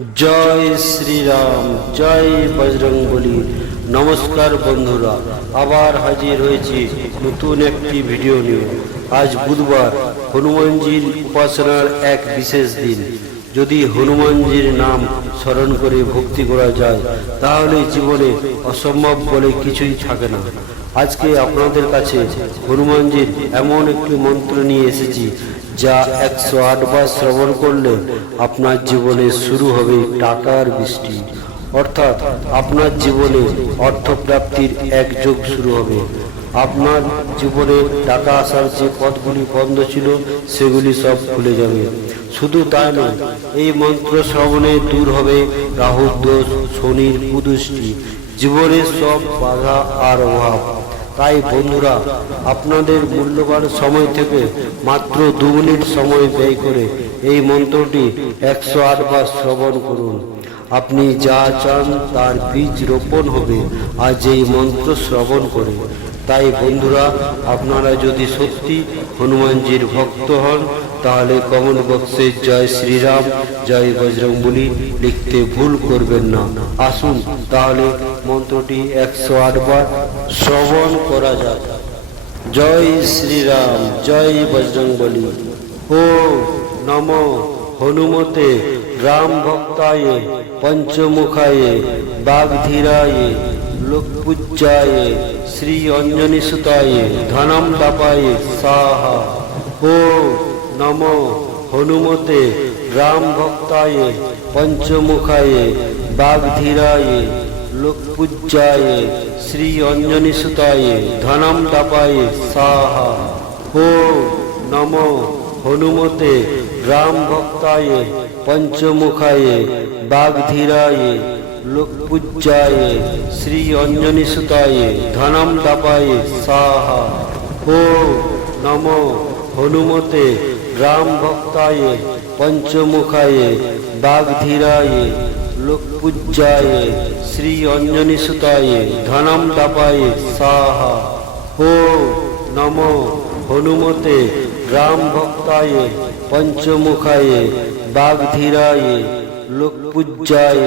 জয় শ্রীরাম, জয় বজরং বলি নমস্কার বন্ধুরা, আবার হাজির হয়েছি নতুন একটি ভিডিও নিয়ে। আজ বুধবার হনুমানজির উপাসনার এক বিশেষ দিন। যদি হনুমানজির নাম স্মরণ করে ভক্তি করা যায়, তাহলে জীবনে অসম্ভব বলে কিছুই থাকে না। আজকে আপনাদের কাছে হনুমানজির এমন একটি মন্ত্র নিয়ে এসেছি যা একশো বার শ্রবণ করলে আপনার জীবনে শুরু হবে টাকার বৃষ্টি। অর্থাৎ আপনার জীবনে অর্থপ্রাপ্তির এক যোগ শুরু হবে। আপনার জীবনে টাকা আসার যে পথগুলি বন্ধ ছিল, সেগুলি সব খুলে যাবে। শুধু তাই নয়, এই মন্ত্র শ্রবণে দূর হবে রাহুর দোষ, শনির কুদৃষ্টি। জীবনের সব বাধা আর অভাব। তাই বন্ধুরা, আপনাদের মূল্যবান সময় থেকে মাত্র দু মিনিট সময় ব্যয় করে এই মন্ত্রটি একশো আটবার শ্রবণ করুন। আপনি যা চান তার বীজ রোপণ হবে। আজ এই মন্ত্র শ্রবণ করে তাই বন্ধুরা, আপনারা যদি সত্যি হনুমানজির ভক্ত হন, তাহলে কমন বক্সে জয় শ্রীরাম, জয় বজরং বলি লিখতে ভুল করবেন না। আসুন তাহলে মন্ত্রটি একশো আটবার শ্রবণ করা যাক। জয় শ্রীরাম, জয় বজরং বলি ও নম হনুমতে রাম ভক্তায়, পঞ্চমুখায়, বাগধীরায়, লোকপূজ্যায় শ্রী অঞ্জনী সুতায় ধনম দাপায় সাহা ও নম হনুমতে রাম ভক্তায় পঞ্চমুখায় বাগধীরায় লোকপূজ্যায় শ্রী অঞ্জনী সুতায় ধনম দাপায় সাহা ও নম হনুমতে রাম ভক্তায় পঞ্চমুখায় বাগধীরায় লোকপূজ্যায় শ্রী অঞ্জনী সুতায় ধনম দাপায় সাহা ও নম হনুমতে রাম ভক্তায় পঞ্চমুখায় বাগধীরায় লোকপূজ্যায় শ্রী অঞ্জনী সুতায় ধনম দাপায় সাহা ও নম হনুমতে রাম ভক্তায় পঞ্চমুখায় বাগধীরায় লোকপূজ্যায়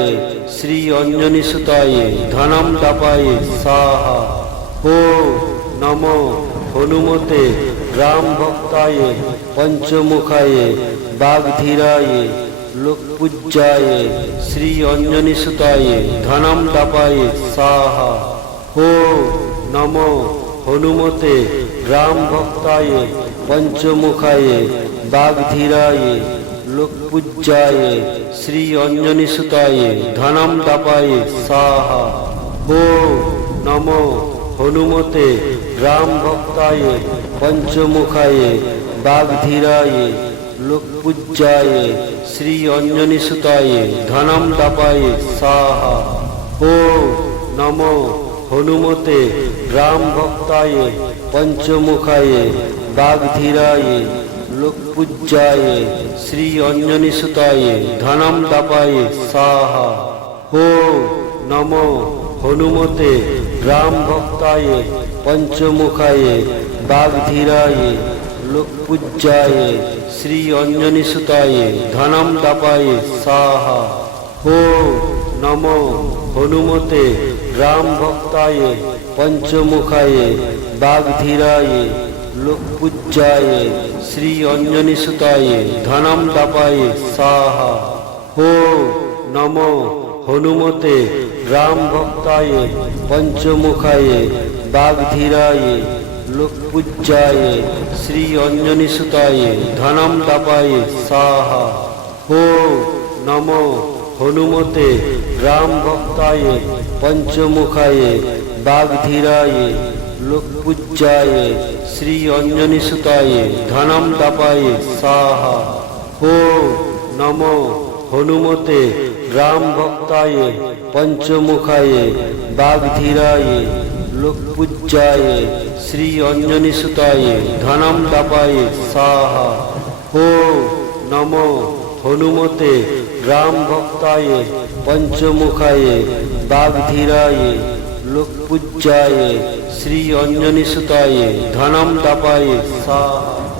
শ্রী অঞ্জনী সুতায় ধনম দাপায় সাহা ও নম হনুমতে রাম ভক্তায় পঞ্চমুখায় বাগধীরায় লোকপূজ্যায় শ্রী অঞ্জনী সুতায় ধনম দাপায় সাহা ও নম হনুমতে রাম ভক্তায় পঞ্চমুখায় বাগধীরায় লোকপূজ্যায় শ্রী অঞ্জনী সুতায় ধনম দাপায় সাহা ও নম হনুমতে রাম ভক্তায় পঞ্চমুখায় বাগধীরায় লোকপূজ্যায় শ্রী অঞ্জনী সুতায় ধনম দাপায় সাহা ও নম হনুমতে রাম ভক্তায় পঞ্চমুখায় বাগধীরায় লোকপূজ্যায় শ্রী অঞ্জনী সুতায় ধনম দাপায় সাহা ও নম হনুমতে রাম ভক্তায় পঞ্চমুখায় বাগধীরায় লোকপূজ্যায় শ্রী অঞ্জনী সুতায় ধনম দাপায় সাহা ও নম হনুমতে রাম ভক্তায় পঞ্চমুখায় বাগধীরায় লোকপূজ্যায় শ্রী অঞ্জনী সুতায় ধনম দাপায় সাহা। ও নম হনুমতে রাম ভক্তায় পঞ্চমুখায় বাগধীরায় লোকপূজ্যায় শ্রী অঞ্জনী সুতায় ধনম দাপায় সাহা। ও নম হনুমতে রাম ভক্তায় পঞ্চমুখায় বাগধীরায় লোকপূজ্যায় শ্রী অঞ্জনী সুতায় ধনম দাপায় সাহা। ও নম হনুমতে রাম ভক্তায় পঞ্চমুখায় বাগধীরায় লোকপূজ্যায় শ্রী অঞ্জনী সুতায় ধনম দাপায় সাহা। ও নম হনুমতে রাম ভক্তায় পঞ্চমুখায় বাগধীরায় লোকপূজ্যায় শ্রী অঞ্জনী সুতায় ধনম দাপায় সাহা